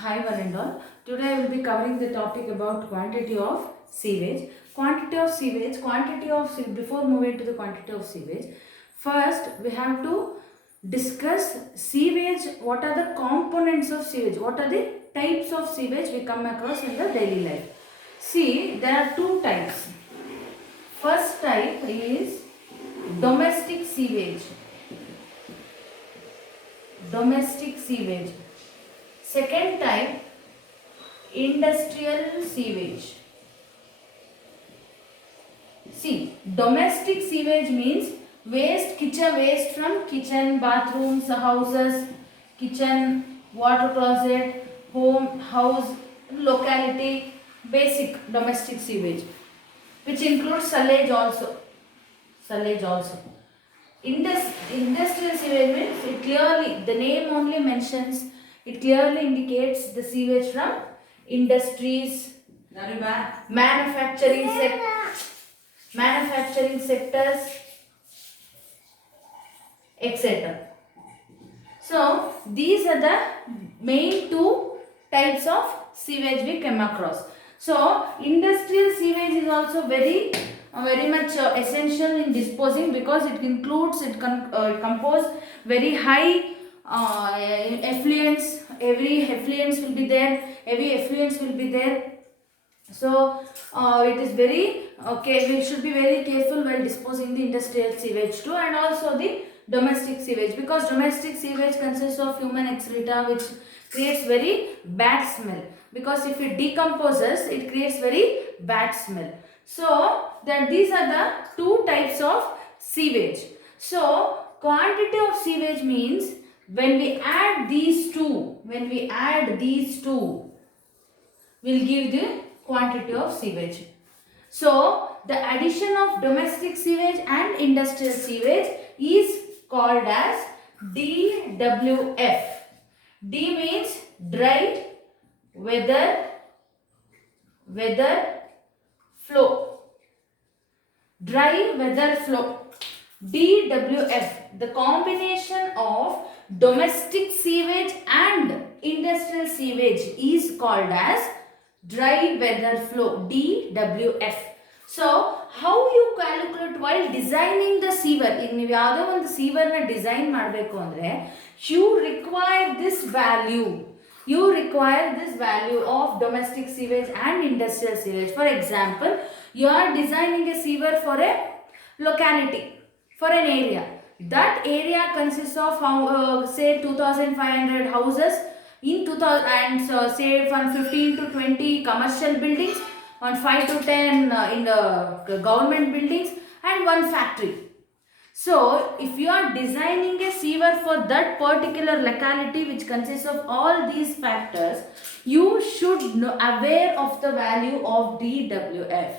Hi one and all. Today I will be covering the topic about quantity of sewage. Before moving to the quantity of sewage, first we have to discuss sewage. What are the components of sewage? What are the types of sewage we come across in the daily life? See, there are two types. First type is domestic sewage. Domestic sewage. Second type, industrial sewage. See, domestic sewage means kitchen waste from kitchen, bathrooms, houses, kitchen, water closet, home, house, locality, basic domestic sewage, which includes sewage also. Industrial sewage means the name only mentions, it clearly indicates the sewage from industries, manufacturing sectors, etc. So these are the main two types of sewage we come across. So industrial sewage is also very much essential in disposing, because it compose very high effluents. Heavy effluents will be there. So it is very okay. We should be very careful while disposing the industrial sewage too, and also the domestic sewage, because domestic sewage consists of human excreta, which creates very bad smell. Because if it decomposes, it creates very bad smell. So these are the two types of sewage. So quantity of sewage means when we add these two, will give the quantity of sewage. So the addition of domestic sewage and industrial sewage is called as DWF. D means dry weather flow. Dry weather flow. DWF, the combination of domestic sewage and industrial sewage is called as dry weather flow, DWF. So how you calculate while designing the sewer? ಈಗ ನೀವು ಯಾವುದೋ ಒಂದು sewer ನ design ಮಾಡಬೇಕು ಅಂದ್ರೆ you require this value of domestic sewage and industrial sewage. For example, you are designing a sewer for a locality, for an area. That area consists of say 2500 houses in 2000, and say from 15 to 20 commercial buildings, on 5 to 10 in the government buildings, and one factory. So if you are designing a sewer for that particular locality which consists of all these factors, you should know aware of the value of DWF.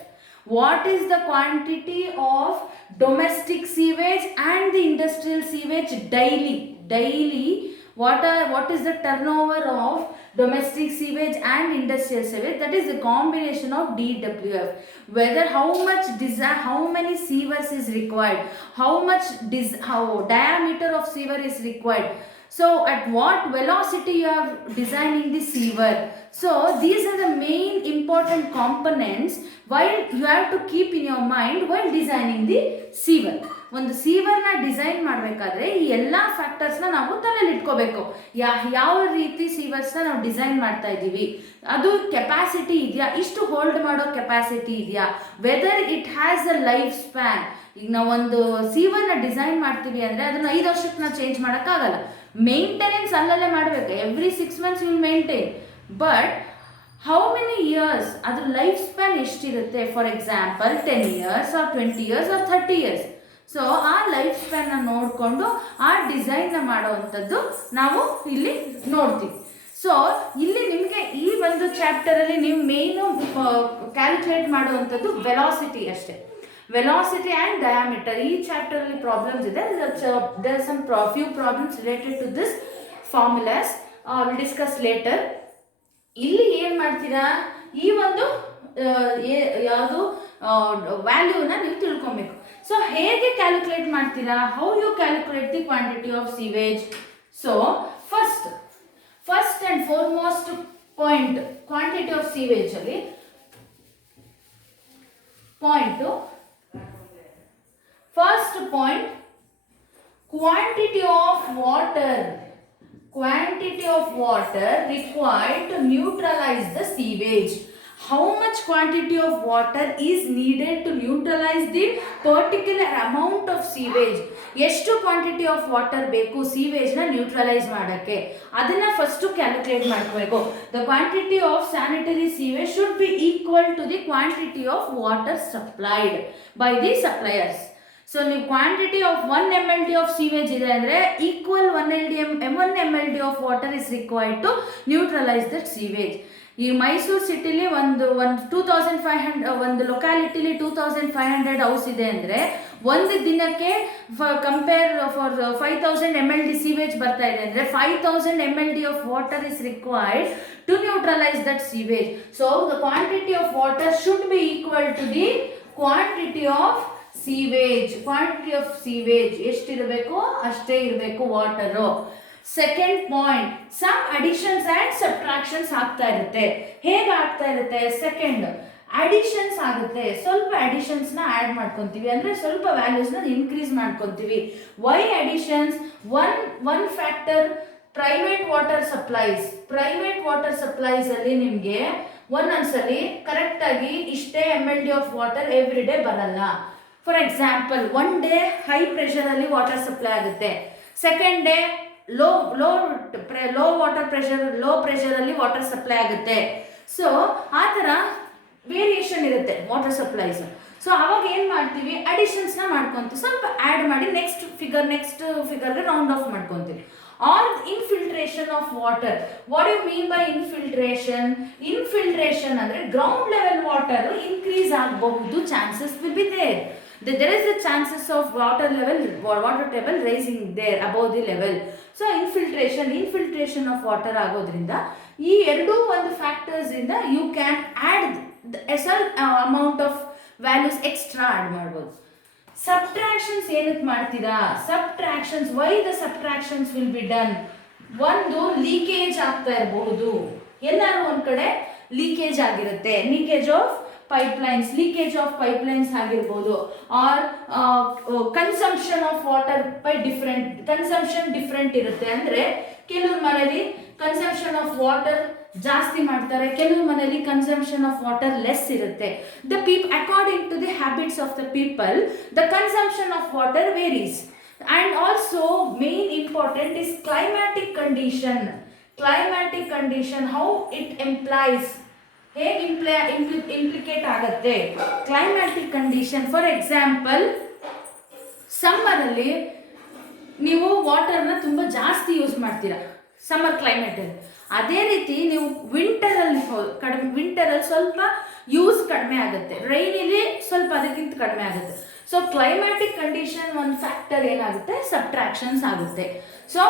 What is the quantity of domestic sewage and the industrial sewage daily? What is the turnover of domestic sewage and industrial sewage? That is the combination of DWF. Whether how many sewers is required, how diameter of sewer is required. So at what velocity you are designing the sewer. So these are the main important components while you have to keep in your mind while designing the sewer. ಒಂದು ಸೀವರ್ನ design ಮಾಡಬೇಕಾದ್ರೆ ಈ ಎಲ್ಲ ಫ್ಯಾಕ್ಟರ್ಸ್ನ ನಾವು ತಲೆಯಲ್ಲಿ ಇಟ್ಕೋಬೇಕು. ಯಾವ ರೀತಿ ಸೀವರ್ಸ್ನ ನಾವು ಡಿಸೈನ್ ಮಾಡ್ತಾ ಇದ್ದೀವಿ, ಅದು ಕೆಪಾಸಿಟಿ ಇದೆಯಾ, ಇಷ್ಟು ಹೋಲ್ಡ್ ಮಾಡೋ ಕೆಪಾಸಿಟಿ ಇದೆಯಾ, whether it has a life span. ಈಗ ನಾವು ಒಂದು ಸೀವರ್ನ ಡಿಸೈನ್ ಮಾಡ್ತೀವಿ ಅಂದರೆ ಅದನ್ನು 5 ವರ್ಷಕ್ಕೆ ನಾವು ಚೇಂಜ್ ಮಾಡೋಕ್ಕಾಗಲ್ಲ. ಮೇಂಟೆನೆನ್ಸ್ ಅಲ್ಲಲ್ಲೇ ಮಾಡಬೇಕು. Every 6 months will maintain. But how many years ಅದ್ರ ಲೈಫ್ ಸ್ಪ್ಯಾನ್ ಎಷ್ಟಿರುತ್ತೆ? For example 10 years or 20 years or 30 years. So ಆ ಲೈಫ್ ಸ್ಪ್ಯಾನ್ನ ನೋಡಿಕೊಂಡು ಆ ಡಿಸೈನ್ನ ಮಾಡುವಂಥದ್ದು ನಾವು ಇಲ್ಲಿ ನೋಡ್ತೀವಿ. ಸೊ ಇಲ್ಲಿ ನಿಮಗೆ ಈ ಒಂದು ಚಾಪ್ಟರಲ್ಲಿ ನೀವು ಮೇಯ್ನು ಕ್ಯಾಲ್ಕುಲೇಟ್ ಮಾಡುವಂಥದ್ದು ವೆಲಾಸಿಟಿ ಅಷ್ಟೇ. ವೆಲಾಸಿಟಿ ಆ್ಯಂಡ್ ಡಯಾಮೀಟರ್ ಈ ಚಾಪ್ಟರಲ್ಲಿ ಪ್ರಾಬ್ಲಮ್ಸ್ ಇದೆ. There are some few problems related to this formulas. Will discuss later. ಇಲ್ಲಿ ಏನು ಮಾಡ್ತೀರಾ, ಈ ಒಂದು ಯಾವುದು ವ್ಯಾಲ್ಯೂನ ನೀವು ತಿಳ್ಕೊಬೇಕು. ಸೊ ಹೇಗೆ ಕ್ಯಾಲ್ಕುಲೇಟ್ ಮಾಡ್ತೀರಾ? How you calculate the quantity of sewage? So first and foremost point quantity of sewage ಅಲ್ಲಿ point first point quantity of water required to neutralize the sewage. How much quantity of water is needed to neutralize the particular amount of sewage? ಎಷ್ಟು quantity of water ಬೇಕು ಸೀವೇಜ್ನ neutralise ಮಾಡೋಕ್ಕೆ, ಅದನ್ನು first calculate ಮಾಡ್ಕೋಬೇಕು. The quantity of sanitary sewage should be equal to the quantity of water supplied by the suppliers. So ನೀವು quantity of 1 mld of sewage ಇದೆ ಅಂದರೆ equal 1 mld of water is required to neutralise that sewage. ಈ ಮೈಸೂರು ಸಿಟಿಲಿ ಒಂದು 2500 ಒಂದು ಲೊಕ್ಯಾಲಿಟಿಲಿ 2500 house ಇದೆ ಅಂದರೆ ಒಂದು ದಿನಕ್ಕೆ ಕಂಪೇರ್ ಫಾರ್ 5000 mld ಸೀವೇಜ್ ಬರ್ತಾ ಇದೆ ಅಂದರೆ 5000 mld of water is required to neutralise that sewage. So the quantity of water should be equal to the quantity of sewage. Quantity of sewage ಎಷ್ಟಿರಬೇಕು ಅಷ್ಟೇ ಇರಬೇಕು water. Second point, some additions and subtractions ಆಗ್ತಾ ಇರುತ್ತೆ. ಹೇಗೆ ಆಗ್ತಾ ಇರುತ್ತೆ? Second additions ಆಗುತ್ತೆ, ಸ್ವಲ್ಪ ಅಡಿಷನ್ಸ್ನ ಆ್ಯಡ್ ಮಾಡ್ಕೊತೀವಿ, ಅಂದರೆ ಸ್ವಲ್ಪ ವ್ಯಾಲ್ಯೂಸ್ನ ಇನ್ಕ್ರೀಸ್ ಮಾಡ್ಕೊತೀವಿ. Why additions? One factor private water supplies. Private water supplies ಅಲ್ಲಿ ನಿಮಗೆ ಒಂದೊಂದ್ಸಲಿ ಕರೆಕ್ಟಾಗಿ ಇಷ್ಟೇ MLD of water every day ಬರಲ್ಲ. For example, one day high ಪ್ರೆಷರಲ್ಲಿ ವಾಟರ್ ಸಪ್ಲೈ ಆಗುತ್ತೆ, second day low water pressure low ಪ್ರೆಷರಲ್ಲಿ ವಾಟರ್ ಸಪ್ಲೈ ಆಗುತ್ತೆ. ಸೊ ಆ ಥರ ವೇರಿಯೇಷನ್ ಇರುತ್ತೆ ವಾಟರ್ ಸಪ್ಲೈಸ್. ಸೊ ಅವಾಗ ಏನು ಮಾಡ್ತೀವಿ, ಅಡಿಷನ್ಸ್ನ ಮಾಡ್ಕೊತೀವಿ, ಸ್ವಲ್ಪ ಆ್ಯಡ್ ಮಾಡಿ ನೆಕ್ಸ್ಟ್ ಫಿಗರ್ಗೆ ರೌಂಡ್ ಆಫ್ ಮಾಡ್ಕೊತೀವಿ. Or infiltration of water. What you mean by infiltration? Infiltration ಅಂದರೆ ಗ್ರೌಂಡ್ ಲೆವೆಲ್ ವಾಟರ್ ಇನ್ಕ್ರೀಸ್ ಆಗಬಹುದು, chances will be there. There is a chances of water table rising there above the level. So infiltration of water ಆಗೋದ್ರಿಂದ ಈ ಎರಡೂ ಒಂದು factors ಇಂದ you can add amount of values extra add ಮಾಡ್ಬೋದು. Subtractions ಏನಕ್ಕೆ ಮಾಡ್ತೀರಾ? Subtractions, why the subtractions will be done? ಒಂದು leakage ಆಗ್ತಾ ಇರಬಹುದು, ಎಲ್ಲಾರು ಒಂದ್ ಕಡೆ ಲೀಕೇಜ್ ಆಗಿರುತ್ತೆ, ಲೀಕೇಜ್ ಆಫ್ ಪೈಪ್ಲೈನ್ಸ್ ಆಗಿರ್ಬೋದು, or consumption of water different ಇರುತ್ತೆ. ಅಂದರೆ ಕೆಲವ್ರ ಮನೇಲಿ ಕನ್ಸಂಪ್ಷನ್ ಆಫ್ ವಾಟರ್ ಜಾಸ್ತಿ ಮಾಡ್ತಾರೆ, ಕೆಲವು ಮನೆಯಲ್ಲಿ ಕನ್ಸಂಪ್ಷನ್ ಆಫ್ ವಾಟರ್ ಲೆಸ್ ಇರುತ್ತೆ. According to the habits of the people the consumption of water varies. And also main important is climatic condition. How it employs, ಹೇಗೆ ಇಂಪ್ಲಿಕೇಟ್ ಆಗುತ್ತೆ ಕ್ಲೈಮ್ಯಾಟಿಕ್ ಕಂಡೀಷನ್. ಫಾರ್ ಎಕ್ಸಾಂಪಲ್, ಸಮ್ಮರಲ್ಲಿ ನೀವು ವಾಟರ್ನ ತುಂಬ ಜಾಸ್ತಿ use ಮಾಡ್ತೀರಾ summer ಕ್ಲೈಮೇಟಲ್ಲಿ. ಅದೇ ರೀತಿ ನೀವು ವಿಂಟರಲ್ಲಿ ಸ್ವಲ್ಪ ಯೂಸ್ ಕಡಿಮೆ ಆಗುತ್ತೆ, ರೈನಿಲಿ ಸ್ವಲ್ಪ ಅದಕ್ಕಿಂತ ಕಡಿಮೆ ಆಗುತ್ತೆ. ಸೊ ಕ್ಲೈಮ್ಯಾಟಿಕ್ ಕಂಡೀಷನ್ ಒಂದು ಫ್ಯಾಕ್ಟರ್ ಏನಾಗುತ್ತೆ, ಸಬ್ಟ್ರಾಕ್ಷನ್ಸ್ ಆಗುತ್ತೆ. So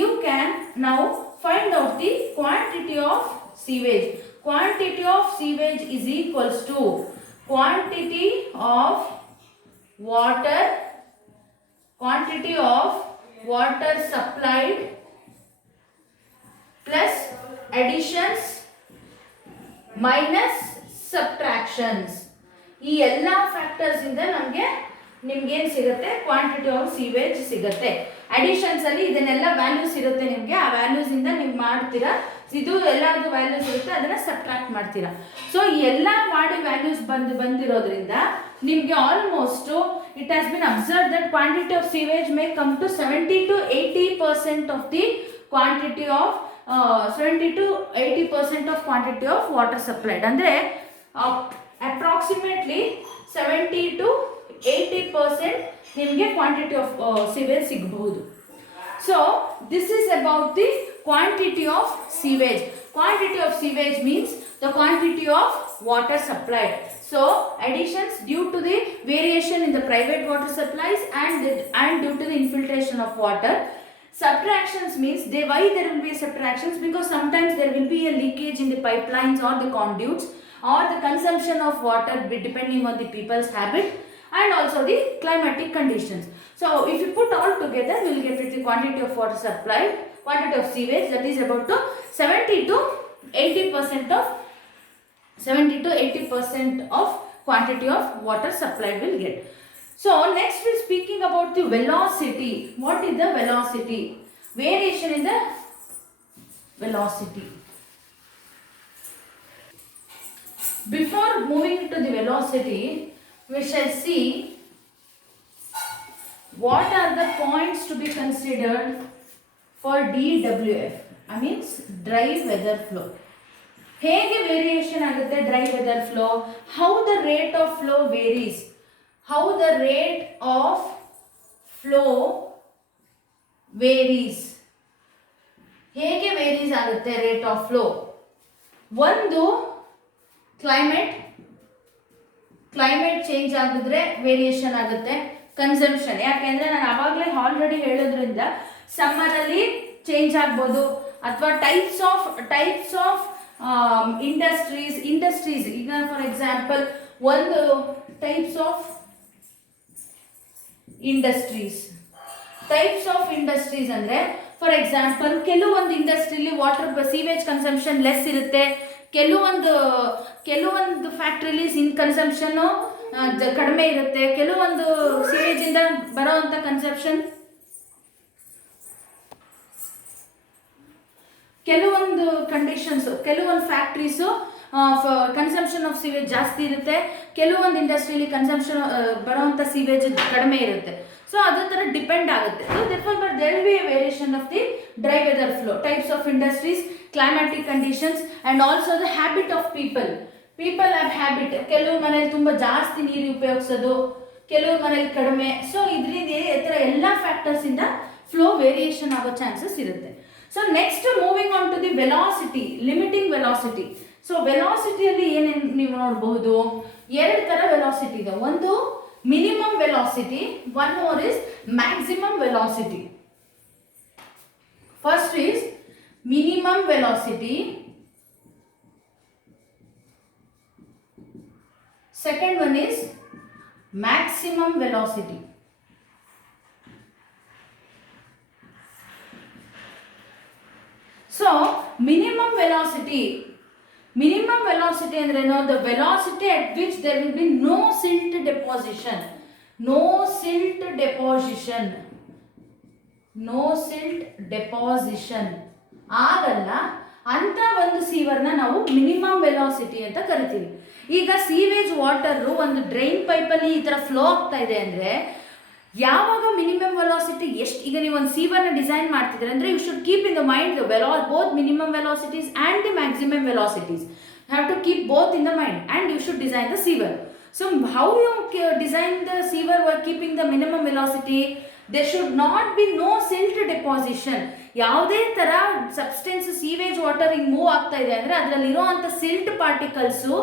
you can now find out the quantity of sewage. Quantity of sewage is equals to quantity of water supplied plus additions minus subtractions. ಈ ಎಲ್ಲ ಫ್ಯಾಕ್ಟರ್ಸ್ ಇಂದ ನಿಮ್ಗೇನು ಸಿಗುತ್ತೆ, ಕ್ವಾಂಟಿಟಿ ಆಫ್ ಸೀವೇಜ್ ಸಿಗುತ್ತೆ. Additions ಅಲ್ಲಿ ಇದನ್ನೆಲ್ಲ ವ್ಯಾಲ್ಯೂಸ್ ಇರುತ್ತೆ ನಿಮಗೆ, ಆ ವ್ಯಾಲ್ಯೂಸ್ ಇಂದ ನೀವು ಮಾಡ್ತೀರಾ, ಇದು ಎಲ್ಲಾದ್ರೂ ವ್ಯಾಲ್ಯೂಸ್ ಇರುತ್ತೆ, ಅದನ್ನ ಸಬ್ಟ್ರಾಕ್ಟ್ ಮಾಡ್ತೀರಾ. ಸೊ ಈ ಎಲ್ಲ ಮಾಡಿ ವ್ಯಾಲ್ಯೂಸ್ ಬಂದಿರೋದ್ರಿಂದ ನಿಮಗೆ almost it has been observe that quantity of sewage may come to 70 to 80% of the quantity of 70 to 80% of quantity of water supplied. ಅಂದರೆ ಅಪ್ರಾಕ್ಸಿಮೇಟ್ಲಿ 70 to 80% ನಿಮಗೆ ಕ್ವಾಂಟಿಟಿ ಆಫ್ ಸೀವೇಜ್ ಸಿಗಬಹುದು. So this is about the quantity of sewage. Quantity of sewage means the quantity of water supplied. So additions due to the variation in the private water supplies and due to the infiltration of water. Subtractions means why there will be subtractions, because sometimes there will be a leakage in the pipelines or the conduits, or the consumption of water depending on the people's habit, and also the climatic conditions. So if you put all together, we will get the quantity of water supplied, quantity of sewage, that is about to 70 to 80% of 70 to 80% of quantity of water supply will get. So next we're speaking about the velocity. What is the velocity? Variation in the velocity. Before moving to the velocity, we shall see what are the points to be considered for DWF. I means dry weather flow. ಹೇಗೆ variation ಆಗುತ್ತೆ dry weather flow, how the rate of flow varies, how the rate of flow varies, ಹೇಗೆ varies ಆಗುತ್ತೆ rate of flow. ಒಂದು climate change ಆಗಿದ್ರೆ variation ಆಗುತ್ತೆ. Consumption, ಯಾಕೆಂದ್ರೆ ನಾನು ಆವಾಗಲೇ ಆಲ್ರೆಡಿ ಹೇಳೋದ್ರಿಂದ ಸಮ್ಮರಲ್ಲಿ ಚೇಂಜ್ ಆಗ್ಬೋದು, ಅಥವಾ ಟೈಪ್ಸ್ ಆಫ್ ಇಂಡಸ್ಟ್ರೀಸ್ ಈಗ ಫಾರ್ ಎಕ್ಸಾಂಪಲ್ ಒಂದು ಟೈಪ್ಸ್ ಆಫ್ ಇಂಡಸ್ಟ್ರೀಸ್ ಅಂದ್ರೆ ಫಾರ್ ಎಕ್ಸಾಂಪಲ್ ಕೆಲವೊಂದು ಇಂಡಸ್ಟ್ರಿಲಿ ವಾಟರ್ ಸೀವೇಜ್ ಕನ್ಸಂಪ್ಷನ್ ಲೆಸ್ ಇರುತ್ತೆ, ಕೆಲವೊಂದು ಫ್ಯಾಕ್ಟ್ರಿಲಿ ಕನ್ಸಂಪ್ಷನ್ ಕಡಿಮೆ ಇರುತ್ತೆ, ಕೆಲವೊಂದು ಸೀವೇಜ್ ಇಂದ ಬರೋವಂಥ ಕನ್ಸಂಪ್ಷನ್ ಕೆಲವೊಂದು ಕಂಡೀಷನ್ಸ್, ಕೆಲವೊಂದು ಫ್ಯಾಕ್ಟ್ರೀಸು ಕನ್ಸಂಪ್ಷನ್ ಆಫ್ ಸೀವೇಜ್ ಜಾಸ್ತಿ ಇರುತ್ತೆ, ಕೆಲವೊಂದು ಇಂಡಸ್ಟ್ರಿಯಲ್ಲಿ ಕನ್ಸಂಪ್ಷನ್ ಬರೋವಂಥ ಸೀವೇಜ್ ಕಡಿಮೆ ಇರುತ್ತೆ. ಸೊ ಅದೇ ಥರ ಡಿಪೆಂಡ್ ಆಗುತ್ತೆ. So therefore but there will be a variation of the dry weather flow, types of industries, climatic conditions and also the habit of people have habit. ಕೆಲವು ಮನೇಲಿ ತುಂಬ ಜಾಸ್ತಿ ನೀರು ಉಪಯೋಗಿಸೋದು, ಕೆಲವು ಮನೇಲಿ ಕಡಿಮೆ. ಸೊ ಇದರಿಂದ ಈ ಥರ ಎಲ್ಲ ಫ್ಯಾಕ್ಟರ್ಸ್ ಇಂದ ಫ್ಲೋ ವೇರಿಯೇಷನ್ ಆಗೋ ಚಾನ್ಸಸ್ ಇರುತ್ತೆ. So next moving on to the velocity, limiting velocity. So ವೆಲಾಸಿಟಿಯಲ್ಲಿ ಏನೇನು ನೀವು ನೋಡಬಹುದು, ಎರಡು ಥರ ವೆಲಾಸಿಟಿ ಇದೆ. ಒಂದು minimum velocity, one more is maximum velocity. First is minimum velocity, second one is maximum velocity. So minimum velocity ಅಂದ್ರೆ ಏನು, the velocity at which there will be no silt deposition ಆಗಲ್ಲ ಅಂತ ಒಂದು ಸೀವರ್ನ ನಾವು ಮಿನಿಮಮ್ ವೆಲಾಸಿಟಿ ಅಂತ ಕರಿತೀವಿ. ಈಗ sewage water ಒಂದು ಡ್ರೈನ್ ಪೈಪಲ್ಲಿ ಈ ಥರ ಫ್ಲೋ ಆಗ್ತಾ ಇದೆ ಅಂದರೆ ಯಾವಾಗ ಮಿನಿಮಮ್ ವೆಲಾಸಿಟಿ ಎಷ್ಟು, ಈಗ ನೀವು ಒಂದು ಸೀವರ್ನ ಡಿಸೈನ್ ಮಾಡ್ತಿದ್ರೆ ಅಂದರೆ you should keep in the mind both minimum velocities and the maximum velocities. You have to keep both in the mind and you should design the sewer. So how you design the sewer while keeping the minimum velocity? There should not be no silt deposition. ಯಾವುದೇ ಥರ substance sewage water ಹಿಂಗೆ move ಆಗ್ತಾ ಇದೆ ಅಂದರೆ ಅದರಲ್ಲಿರುವಂಥ silt particles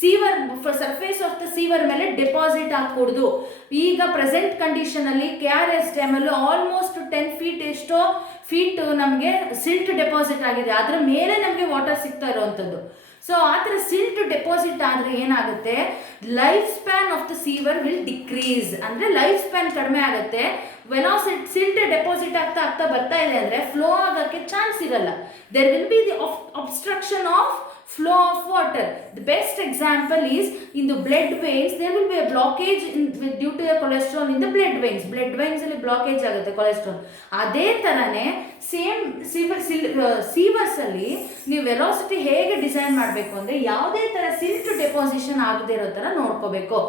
sewer surface of the sewer ಮೇಲೆ deposit ಆಗಕೂಡ್ದು. ಈಗ ಪ್ರೆಸೆಂಟ್ ಕಂಡೀಷನಲ್ಲಿ KRS ಡ್ಯಾಮಲ್ಲೂ ಆಲ್ಮೋಸ್ಟ್ 10 ಫೀಟ್ ಎಷ್ಟೋ ಫೀಟ್ ನಮಗೆ ಸಿಲ್ಟ್ ಡೆಪಾಸಿಟ್ ಆಗಿದೆ, ಅದರ ಮೇಲೆ ನಮಗೆ ವಾಟರ್ ಸಿಗ್ತಾ ಇರೋವಂಥದ್ದು. ಸೊ ಆ ಥರ ಸಿಲ್ಟ್ ಡೆಪಾಸಿಟ್ ಆದರೆ ಏನಾಗುತ್ತೆ, life span of the sewer will decrease, ಅಂದರೆ ಲೈಫ್ ಸ್ಪ್ಯಾನ್ ಕಡಿಮೆ ಆಗುತ್ತೆ. ಸಿಲ್ಟ್ ಡೆಪಾಸಿಟ್ ಆಗ್ತಾ ಬರ್ತಾ ಇದೆ ಅಂದರೆ ಫ್ಲೋ ಆಗೋಕ್ಕೆ ಚಾನ್ಸ್ ಇರಲ್ಲ. There will be the obstruction of flow of water. The best example is in the blood veins there will be a blockage due to a cholesterol in the blood veins ಅಲ್ಲಿ blockage ಆಗುತ್ತೆ cholesterol. ಅದೇ ಥರನೇ same ಸೀವರ್ಸ್ ಅಲ್ಲಿ ನೀವು velocity ಹೇಗೆ design ಮಾಡಬೇಕು ಅಂದರೆ ಯಾವುದೇ ಥರ ಸಿಲ್ಟ್ ಡೆಪಾಸಿಷನ್ ಆಗದೇ ಇರೋ ಥರ ನೋಡ್ಕೋಬೇಕು.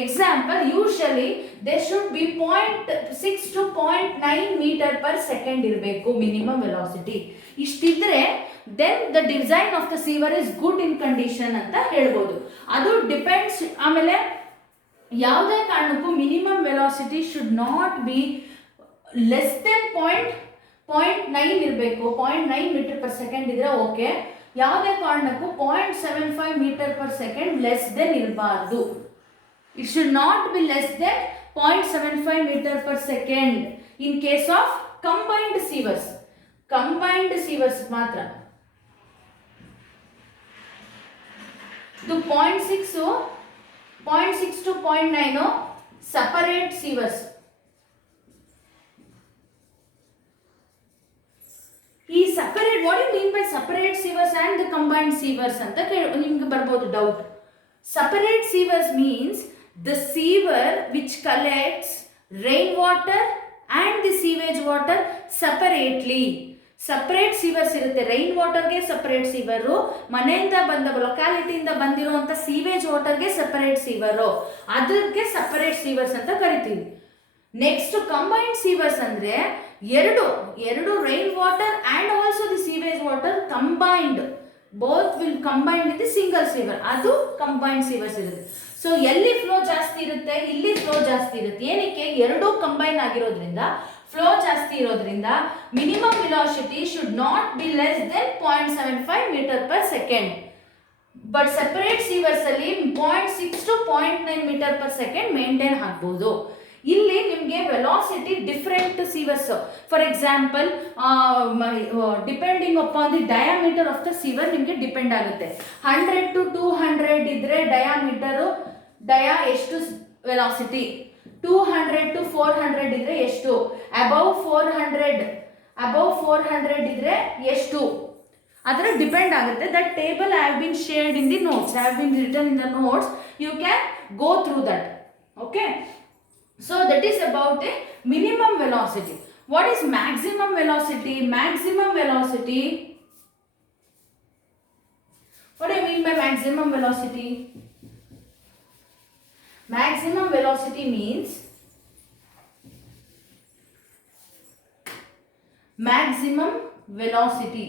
Example, usually they should be 0.6 to 0.9 metre per second ಇರಬೇಕು ಮಿನಿಮಮ್ ವೆಲಾಸಿಟಿ. ಇಷ್ಟಿದ್ರೆ then the design of the sewer is good in condition ಅಂತ ಹೇಳ್ಬೋದು. ಅದು ಡಿಪೆಂಡ್ಸ್. ಆಮೇಲೆ ಯಾವುದೇ ಕಾರಣಕ್ಕೂ minimum velocity should not be less than 0.9 ಇರಬೇಕು. 0.9 ಮೀಟರ್ ಪರ್ ಸೆಕೆಂಡ್ ಇದ್ರೆ ಓಕೆ. ಯಾವುದೇ ಕಾರಣಕ್ಕೂ 0.75 metre per second less than ಇರಬಾರ್ದು. It should not be less than 0.75 meter per second in case of combined sievers ಮಾತ್ರ. ಇದು 0.6 to 0.9 separate sievers. ಈ separate, what you mean by separate sewers and the combined sewers ಅಂತ ನಿಮ್ಗೆ ಬರ್ಬೋದು doubt. Separate sewers means the sewer which collects rain water and the sewage water separately. Separate sewers ಇರುತ್ತೆ. Rain ವಾಟರ್ಗೆ separate ಸೀವರು, ಮನೆಯಿಂದ ಬಂದ ಲೊಕ್ಯಾಲಿಟಿಯಿಂದ ಬಂದಿರುವಂಥ sewage ವಾಟರ್ಗೆ separate ಸೀವರು, ಅದಕ್ಕೆ separate ಸೀವರ್ಸ್ ಅಂತ ಕರಿತೀವಿ. ನೆಕ್ಸ್ಟ್ ಕಂಬೈನ್ಡ್ ಸೀವರ್ಸ್ ಅಂದರೆ ಎರಡು rain water and also the sewage water combined, both will combined in the single sewer, ಅದು ಕಂಬೈನ್ಡ್ ಸೀವರ್ಸ್ ಇರುತ್ತೆ. ಸೊ ಎಲ್ಲಿ ಫ್ಲೋ ಜಾಸ್ತಿ ಇರುತ್ತೆ, ಇಲ್ಲಿ ಫ್ಲೋ ಜಾಸ್ತಿ ಇರುತ್ತೆ. ಏನಕ್ಕೆ? ಎರಡೂ ಕಂಬೈನ್ ಆಗಿರೋದ್ರಿಂದ, ಫ್ಲೋ ಜಾಸ್ತಿ ಇರೋದ್ರಿಂದ minimum velocity should not be less than 0.75 metre per second. But separate sewers ಅಲ್ಲಿ 0.6 to 0.9 metre per second maintain ಆಗ್ಬೋದು. ಇಲ್ಲಿ ನಿಮಗೆ velocity different sewers, for example depending upon the diameter of the sewer ನಿಮಗೆ depend ಆಗುತ್ತೆ. 100 to 200 ಇದ್ರೆ dia ಎಷ್ಟು velocity, 200 to 400 ಇದ್ರೆ ಎಷ್ಟು, ಅಬೌವ್ 400 ಇದ್ರೆ ಎಷ್ಟು, ಅದರ ಡಿಪೆಂಡ್ ಆಗುತ್ತೆ. That table I have been shared in the notes, I have been written in the notes, you can go through that. Okay, so that is about a minimum velocity. What is maximum velocity? Maximum velocity, what do you mean by maximum velocity? Maximum velocity means maximum velocity.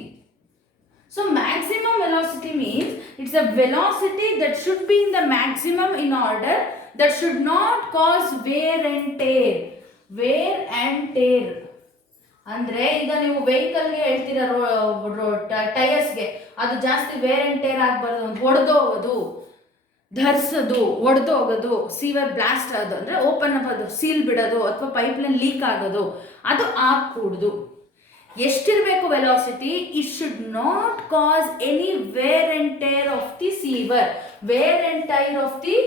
So maximum velocity means it's a velocity that should be in the maximum in order that should not cause wear and tear. Wear and tear ಅಂದ್ರೆ ಈಗ ನೀವು ವೆಹಿಕಲ್ಗೆ ಹೇಳ್ತೀರ, ಟೈರ್ಸ್ಗೆ ಅದು ಜಾಸ್ತಿ wear and tear ಆಗಬಾರ್ದು ಅಂತ, ಒಡೆದೋಗೋದು, ಧರಿಸೋದು, ಒಡೆದೋಗೋದು, severe blast ಆಗೋದು ಅಂದರೆ ಓಪನ್ ಅಪ್ ಅದು ಸೀಲ್ ಬಿಡೋದು ಅಥವಾ ಪೈಪ್ಲೈನ್ ಲೀಕ್ ಆಗೋದು, ಅದು ಆಗಕೂಡ್ದು. ಎಷ್ಟಿರಬೇಕು velocity? It should not cause any wear and tear of the sewer. Wear and tear of the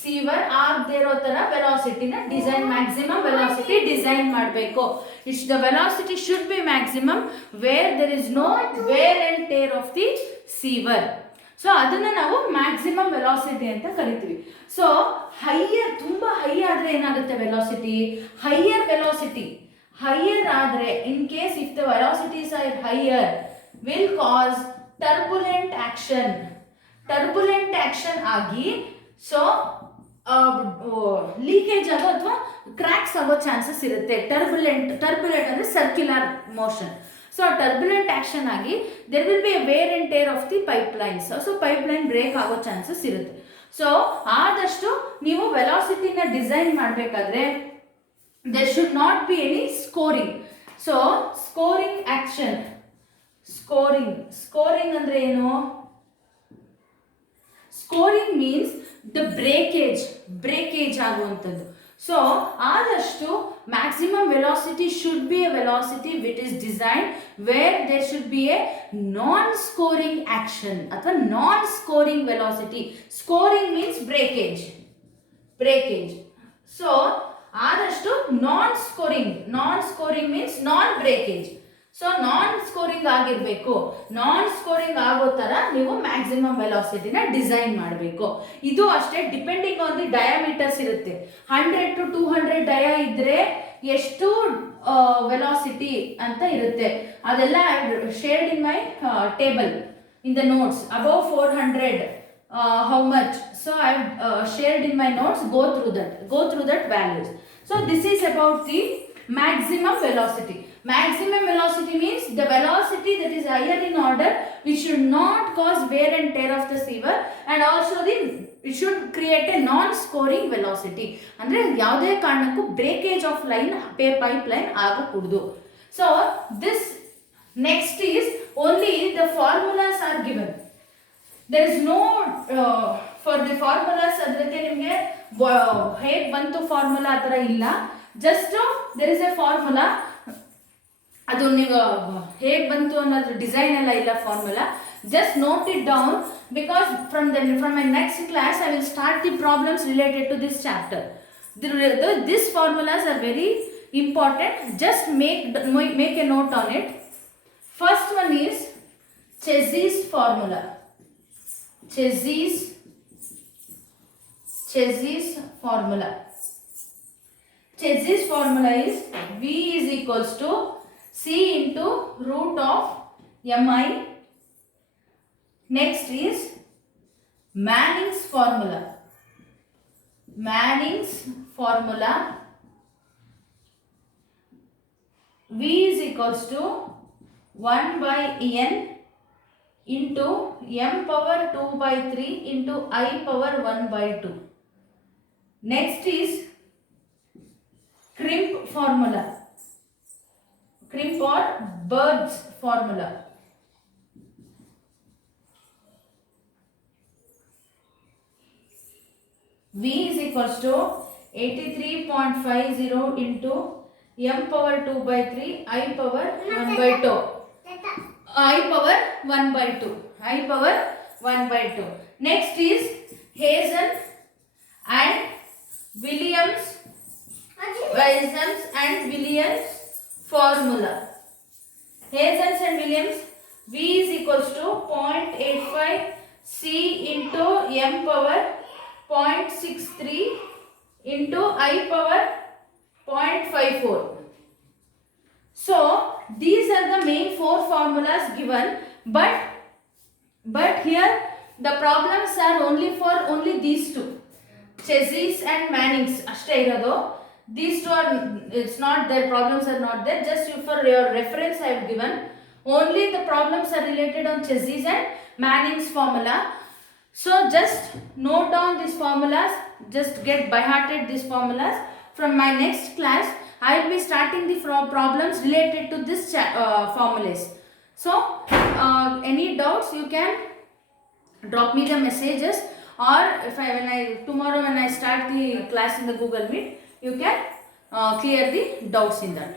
sewer ಆಗದೆ ಇರೋ ಥರ ವೆಲಾಸಿಟಿನ ಡಿಸೈನ್, ಮ್ಯಾಕ್ಸಿಮಮ್ ವೆಲಾಸಿಟಿ ಡಿಸೈನ್ ಮಾಡಬೇಕು. It's the velocity should be maximum where there is no wear and tear of the sewer. So ಅದನ್ನು ನಾವು maximum velocity ಅಂತ ಕರಿತೀವಿ. So higher, ತುಂಬ ಹೈ ಆದರೆ ಏನಾಗುತ್ತೆ ವೆಲಾಸಿಟಿ? ಹೈಯರ್ ವೆಲಾಸಿಟಿ, higher ಆದರೆ, in case if the velocities are higher, will cause turbulent action ಆಗಿ ಸೊ ಲೀಕೇಜ್ ಆಗೋ ಅಥವಾ ಕ್ರ್ಯಾಕ್ಸ್ ಆಗೋ ಚಾನ್ಸಸ್ ಇರುತ್ತೆ. ಟರ್ಬುಲೆಂಟ್ ಅಂದರೆ circular motion. So turbulent action ಆಗಿ there will be a wear and tear of the pipelines. So pipeline break ಆಗೋ chances ಇರುತ್ತೆ. ಸೊ ಆದಷ್ಟು ನೀವು ವೆಲಾಸಿಟಿನ ಡಿಸೈನ್ ಮಾಡಬೇಕಾದ್ರೆ there should not be any scoring. So scoring action, scoring andre eno? Scoring means the breakage ಆಗುವಂಥದ್ದು. So ಆದಷ್ಟು maximum velocity should be a velocity which is designed where there should be a non-scoring action ಅಥವಾ non-scoring velocity. Scoring means breakage. So ಆದಷ್ಟು ನಾನ್ scoring means ನಾನ್ breakage. So ನಾನ್ scoring ಆಗಿರಬೇಕು. ನಾನ್ scoring ಆಗೋ ಥರ ನೀವು maximum ವೆಲಾಸಿಟಿನ design ಮಾಡಬೇಕು. ಇದು ಅಷ್ಟೇ, ಡಿಪೆಂಡಿಂಗ್ ಆನ್ ದಿ ಡಯಾಮೀಟರ್ಸ್ ಇರುತ್ತೆ. 100 to 200 ಡಯಾ ಇದ್ದರೆ ಎಷ್ಟು ವೆಲಾಸಿಟಿ ಅಂತ ಇರುತ್ತೆ. ಅದೆಲ್ಲ shared in my table in the notes. Above 400 how much, so I have shared in my notes. Go through that values. So this is about the maximum velocity. Maximum velocity means the velocity that is higher in order, which should not cause wear and tear of the sewer, and also it should create a non-scoring velocity. ಅಂದ್ರೆ ಯಾವುದೇ ಕಾರಣಕ್ಕೂ breakage of line pipeline ಆಗಕೂಡದು. So this next is only the formulas are given. There is no for the formulas ಅದಕ್ಕೆ ನಿಮಗೆ ಹೇಗೆ ಬಂತು formula ಆ ಥರ ಇಲ್ಲ. Just there is a formula, ಅದು ನೀವು ಹೇಗೆ ಬಂತು ಅನ್ನೋದು ಡಿಸೈನ್ ಎಲ್ಲ ಇಲ್ಲ formula. Just note it down because from my next class I will start the problems related to this chapter. These formulas are very important. Just make a note on it. First one is Chezy's formula. Chezy's formula. Chezy's formula is V is equals to C into root of Mi. Next is Manning's formula. Manning's formula, V is equals to 1 by n into m power 2 by 3 into I power 1 by 2. Next is Crimp formula. Crimp or Bird's formula. V is equals to 83.50 into m power 2 by 3 I power 1 by 2. I power 1 by 2. I power 1 by 2. Next is Hazen and Williams formula. Hazen's and Williams, V is equals to 0.85 C into m power 0.63 into I power 0.54. So these are the main four formulas given, but here the problems are only these two, Chezy's and Manning's ashte irado. These two are, it's not their problems are not there, just for your reference I have given. Only the problems are related on Chezy's and Manning's formula. So just note down these formulas, just get by hearted these formulas. From my next class I will be starting the problems related to this formulas. So any doubts you can drop me the messages, or tomorrow when I start the class in the Google Meet, you can clear the doubts in that.